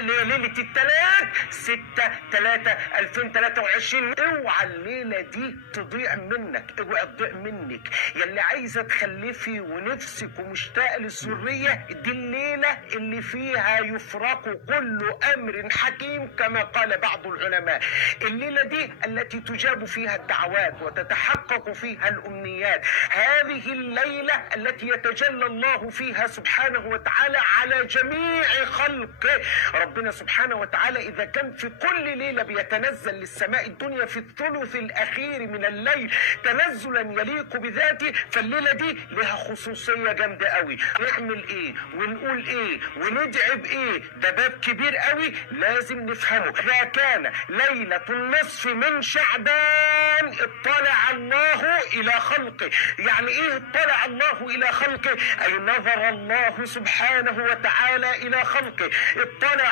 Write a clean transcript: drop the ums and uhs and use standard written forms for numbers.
اللي هي ليلة الثلاث 6/3/2023. اوعى الليلة دي تضيع منك، اوعى تضيع منك. يلي عايزة تخلفي ونفسك ومشتاقة للذرية، دي الليلة اللي فيها يفرق كل امر حكيم كما قال بعض العلماء. الليلة دي التي تجاب فيها الدعوات وتتحقق فيها الامنيات. هذه الليلة التي يتجلى الله فيها سبحانه وتعالى على جميع خلقه. ربنا سبحانه وتعالى اذا كان في كل ليلة بيتنزل للسماء الدنيا في الثلث الاخير من الليل تنزلا يليق بذاته، فالليلة دي لها خصوصية جامدة قوي. نعمل ايه ونقول ايه وندعي بايه؟ ده باب كبير قوي لازم نفهمه. اذا كان ليلة النصف من شعبان اطلع الله الى خلقه. يعني ايه اطلع الله الى خلقه؟ اي نظر الله سبحانه وتعالى الى خلقه. اطلع